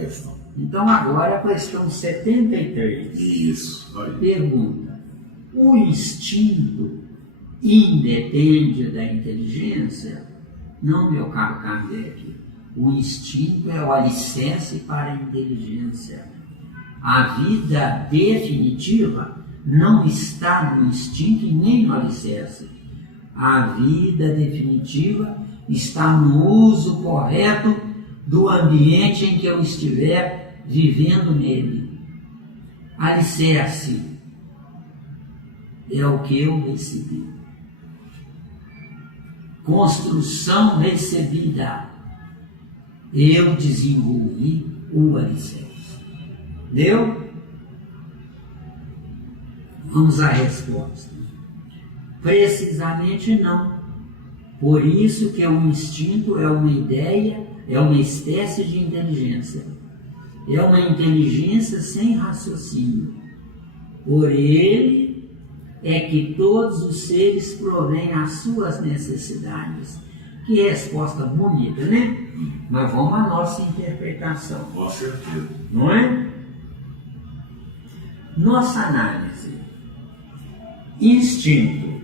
questão. Então agora a questão 73. Isso. Aí. Pergunta: o instinto independe da inteligência? Não, meu caro Kardec. O instinto é o alicerce para a inteligência. A vida definitiva não está no instinto e nem no alicerce. A vida definitiva está no uso correto do ambiente em que eu estiver vivendo nele. Alicerce é o que eu recebi. Construção recebida. Eu desenvolvi o alicerce. Deu? Vamos à resposta. Precisamente não. Por isso que o instinto é uma ideia, é uma espécie de inteligência. É uma inteligência sem raciocínio. Por ele é que todos os seres provêm as suas necessidades. Que resposta bonita, né? Mas vamos à nossa interpretação. Com certeza. Não é? Nossa análise. Instinto,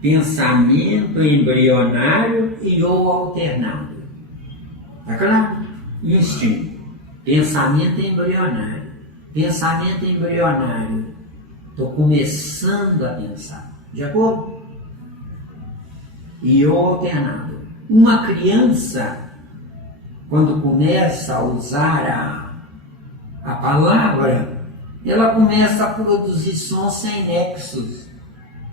pensamento embrionário e ou alternado. Está claro? Instinto, pensamento embrionário. Pensamento embrionário. Estou começando a pensar. De acordo? E ou alternado. Uma criança, quando começa a usar a palavra, ela começa a produzir sons sem nexos,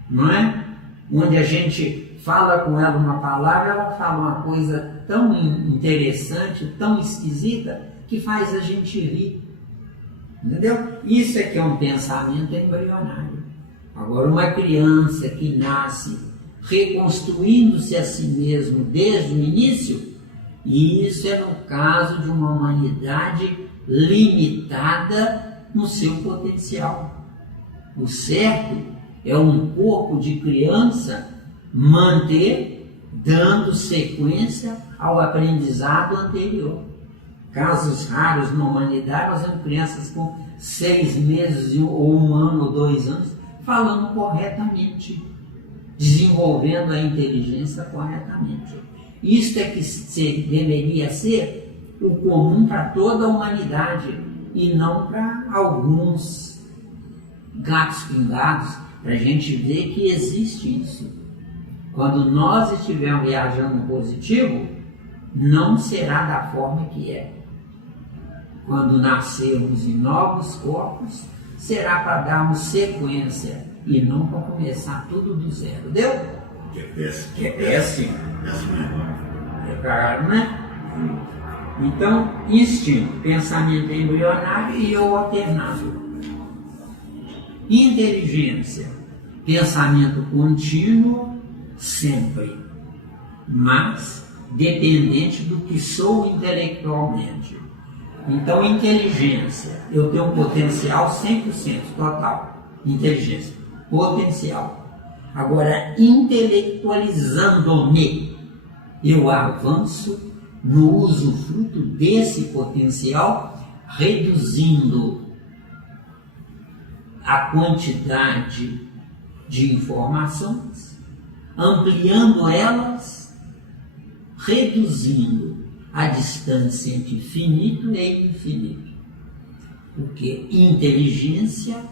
não é? Onde a gente fala com ela uma palavra, ela fala uma coisa tão interessante, tão esquisita, que faz a gente rir. Entendeu? Isso é que é um pensamento embrionário. Agora, uma criança que nasce reconstruindo-se a si mesmo desde o início, isso é no caso de uma humanidade limitada no seu potencial. O certo é um corpo de criança manter, dando sequência ao aprendizado anterior. Casos raros na humanidade, nós temos crianças com 6 meses ou 1 ano ou 2 anos falando corretamente, desenvolvendo a inteligência corretamente. Isto é que deveria ser o comum para toda a humanidade e não para alguns gatos pingados, para a gente ver que existe isso. Quando nós estivermos viajando no positivo, não será da forma que é. Quando nascermos em novos corpos, será para darmos sequência e não para começar tudo do zero. Deu? Que é péssimo. Que é péssimo. Péssimo. É caro, né? Então, instinto, pensamento embrionário e ou alternado. Inteligência, pensamento contínuo, sempre, mas dependente do que sou intelectualmente. Então, inteligência, eu tenho um potencial 100% total. Inteligência, potencial. Agora, intelectualizando-me, eu avanço no usufruto desse potencial, reduzindo a quantidade de informações, ampliando elas, reduzindo a distância entre finito e infinito. Porque inteligência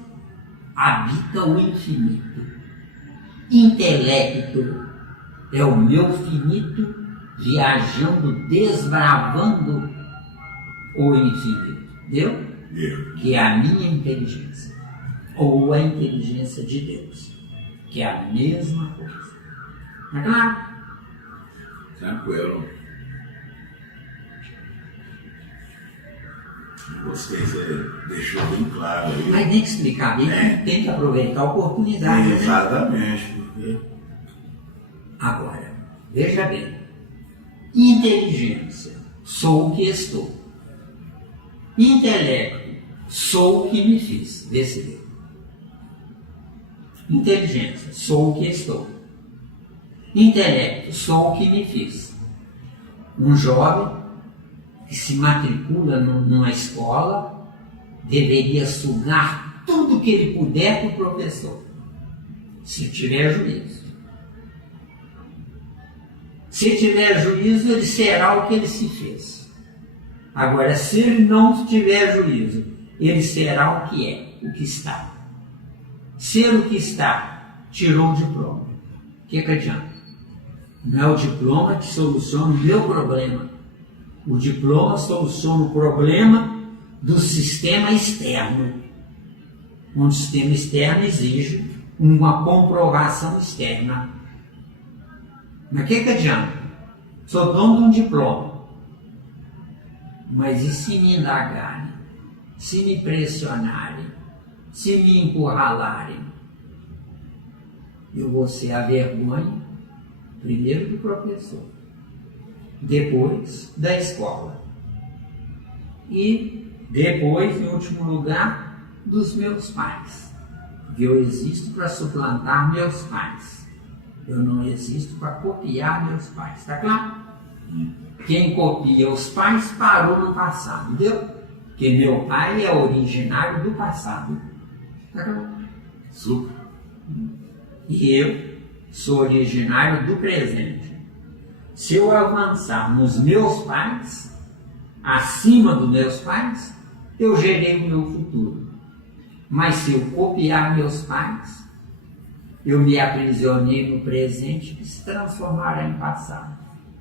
habita o infinito. Intelecto é o meu finito viajando, desbravando o infinito. Deu? Deu. Que é a minha inteligência. Ou a inteligência de Deus. Que é a mesma coisa. Tá claro? Tranquilo. Gostei, você deixou bem claro aí. Mas tem que explicar bem, tem que aproveitar a oportunidade. Né? Exatamente, porque... Agora, veja bem. Inteligência, sou o que estou. Intelecto, sou o que me fiz. Vê se vê. Inteligência, sou o que estou. Intelecto, sou o que me fiz. Um jovem que se matricula numa escola deveria sugar tudo que ele puder do professor, se tiver juízo. Se tiver juízo, ele será o que ele se fez. Agora, se ele não tiver juízo, ele será o que é, o que está. Ser o que está, tirou o diploma. O que adianta? Não é o diploma que soluciona o meu problema. O diploma soluciona o problema do sistema externo. Onde o sistema externo exige uma comprovação externa. Mas o que adianta? Sou dono de um diploma. Mas e se me indagarem? Se me pressionarem? Se me encurralarem? Eu vou ser a vergonha, primeiro do professor, depois da escola. E depois, em último lugar, dos meus pais. Porque eu existo para suplantar meus pais. Eu não existo para copiar meus pais, tá claro? Quem copia os pais parou no passado, entendeu? Porque meu pai é originário do passado, tá claro? Super. E eu sou originário do presente. Se eu avançar nos meus pais, acima dos meus pais, eu gerei o meu futuro. Mas se eu copiar meus pais, eu me aprisionei no presente que se transformará em passado.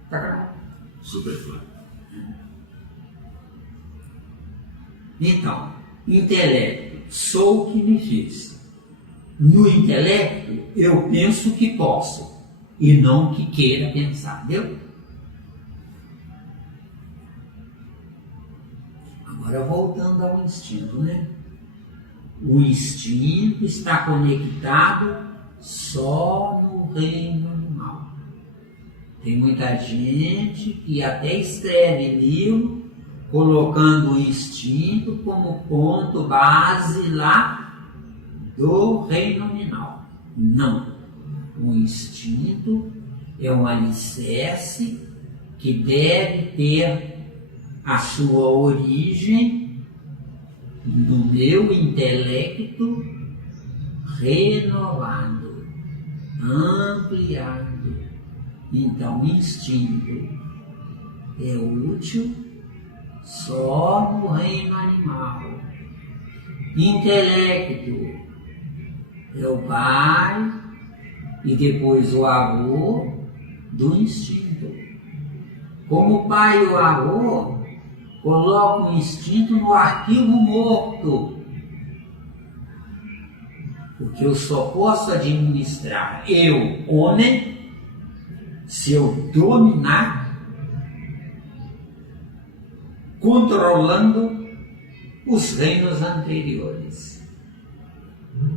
Tá claro? Super claro. Então, intelecto, sou o que me fiz. No intelecto, eu penso que posso e não que queira pensar, entendeu? Agora, voltando ao instinto, né? O instinto está conectado só no reino animal. Tem muita gente que até escreve livro colocando o instinto como ponto base lá do reino animal. Não. O instinto é um alicerce que deve ter a sua origem no meu intelecto renovado, ampliado. Então, o instinto é útil só no reino animal. Intelecto é o pai e depois o avô do instinto. Como o pai e o avô colocam o instinto no arquivo morto. Porque eu só posso administrar, eu, homem, se eu dominar, controlando os reinos anteriores.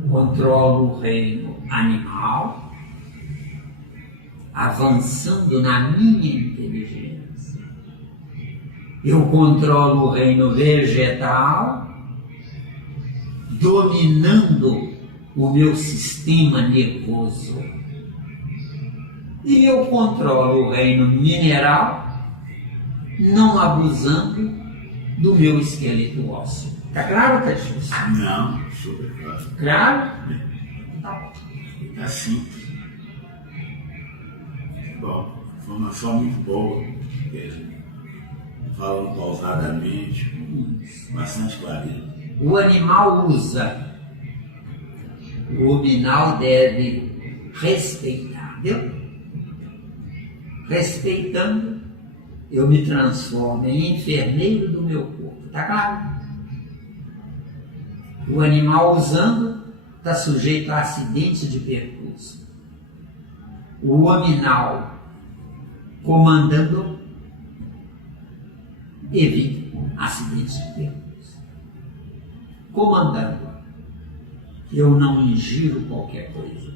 Controlo o reino animal, avançando na minha inteligência. Eu controlo o reino vegetal, dominando o meu sistema nervoso. E eu controlo o reino mineral, não abusando do meu esqueleto ósseo. Tá claro ou tá difícil? Não, super claro. Claro? Tá. Tá simples. Bom, informação muito boa. Falando pausadamente, com bastante clareza. O animal usa, o hominal deve respeitar, entendeu? Respeitando, eu me transformo em enfermeiro do meu corpo, tá claro? O animal usando está sujeito a acidentes de percurso. O hominal comandando evita acidentes de percurso. Comandando, eu não ingiro qualquer coisa.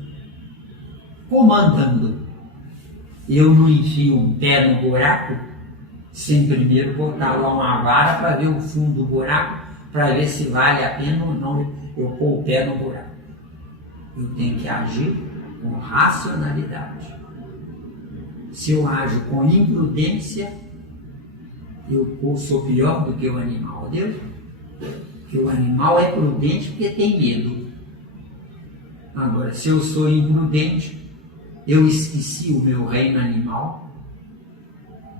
Comandando, eu não enfio um pé no buraco sem primeiro botar lá uma vara para ver o fundo do buraco, para ver se vale a pena ou não eu pôr o pé no buraco. Eu tenho que agir com racionalidade. Se eu ajo com imprudência, eu sou pior do que o animal, Deus? Porque o animal é prudente porque tem medo. Agora, se eu sou imprudente, eu esqueci o meu reino animal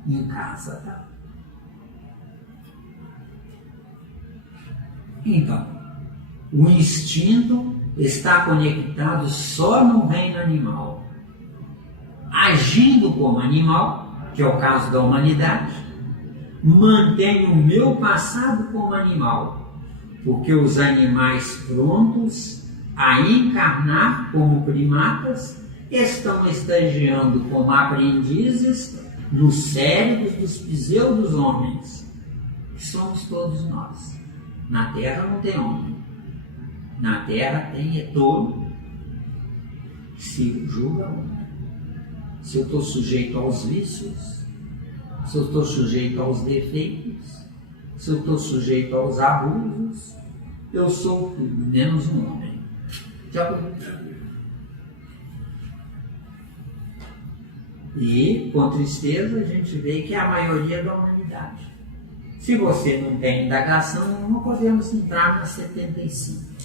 em casa, tá? Então, o instinto está conectado só no reino animal. Agindo como animal, que é o caso da humanidade, mantenho o meu passado como animal, porque os animais prontos a encarnar como primatas estão estagiando como aprendizes nos cérebros dos pseudos homens, que somos todos nós. Na Terra não tem homem. Na Terra tem tolo, se julga homem. Se eu estou sujeito aos vícios, se eu estou sujeito aos defeitos, se eu estou sujeito aos abusos, eu sou menos um homem. Já. E, com tristeza, a gente vê que é a maioria da humanidade. Se você não tem indagação, não podemos entrar na 75.